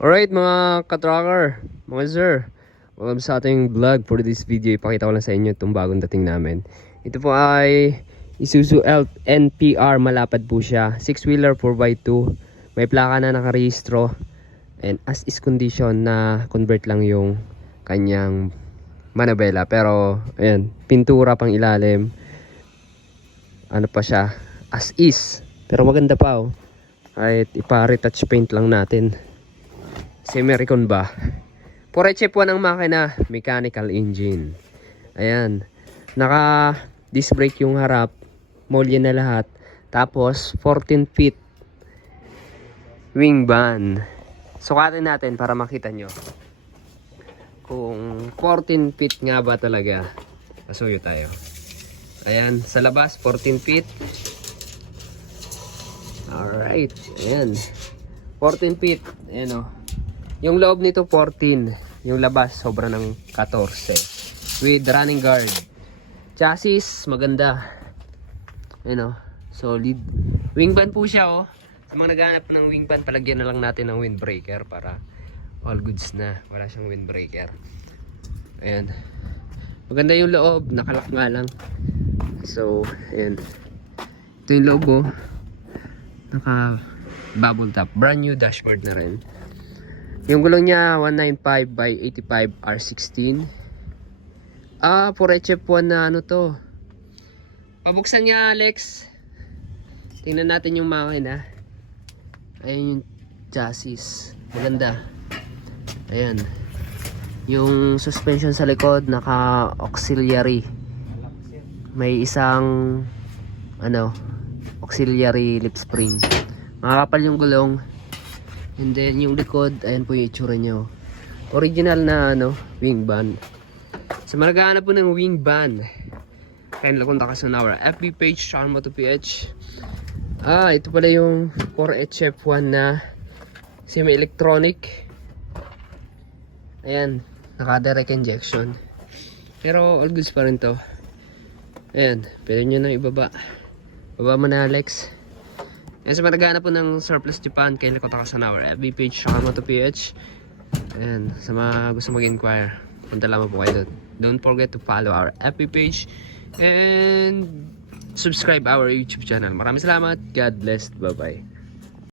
Alright mga ka-trucker, mga sir, welcome sa ating vlog. For this video, ipakita ko lang sa inyo itong bagong dating namin. Ito po ay Isuzu Elf NPR, malapad po siya, 6-wheeler 4x2. May plaka na nakarehistro and as is condition na convert lang yung kanyang manabela. Pero ayan, pintura pang ilalim, ano pa siya, as is. Pero maganda pa oh, kahit ipa-retouch paint lang natin. Semi-recon ba? Poreche po ng makina, mechanical engine. Ayan. Naka disc brake yung harap, molye na lahat. Tapos 14 feet wing ban. Sukatin natin para makita nyo kung 14 feet nga ba talaga. Pasuyo tayo. Ayan, sa labas 14 feet. Alright, ayan, 14 feet. Ayan o. Yung loob nito 14, yung labas sobra ng 14 with running guard. Chassis maganda, ano, solid. Wingban po siya oh. Sa mga naghahanap ng wingban, palagyan na lang natin ng windbreaker para all goods na. Wala siyang windbreaker. Ayan, maganda yung loob, nakalak nga lang. So ayan, ito yung loob oh, naka bubble top, brand new dashboard na rin. Yung gulong niya 195 by 85 R16. Poreche po na ano to. Pabuksan niya Alex. Tingnan natin yung makina. Ayan yung chassis. Maganda. Ayan. Yung suspension sa likod naka auxiliary. May isang ano, auxiliary lip spring. Makakapal yung gulong. And then yung likod, ayan po yung itsura nyo. Original na ano, wing ban. Sa mga naghahanap po ng wing ban, kaya nila kontak sa our FB page, Sean Moto PH. Ito pala yung 4HF1 na semi-electronic. Ayan, naka-direct injection. Pero all goods pa rin to. Ayan, pwede nyo nang ibaba. Baba mo na Alex. Ayan, sa mga po ng surplus Japan, kayo nakontak sa our FB page, Sean Moto PH. Ayan, sa mga gusto mag-inquire, punta lamang po kayo doon. Don't forget to follow our FB page and subscribe our YouTube channel. Maraming salamat. God bless. Bye-bye.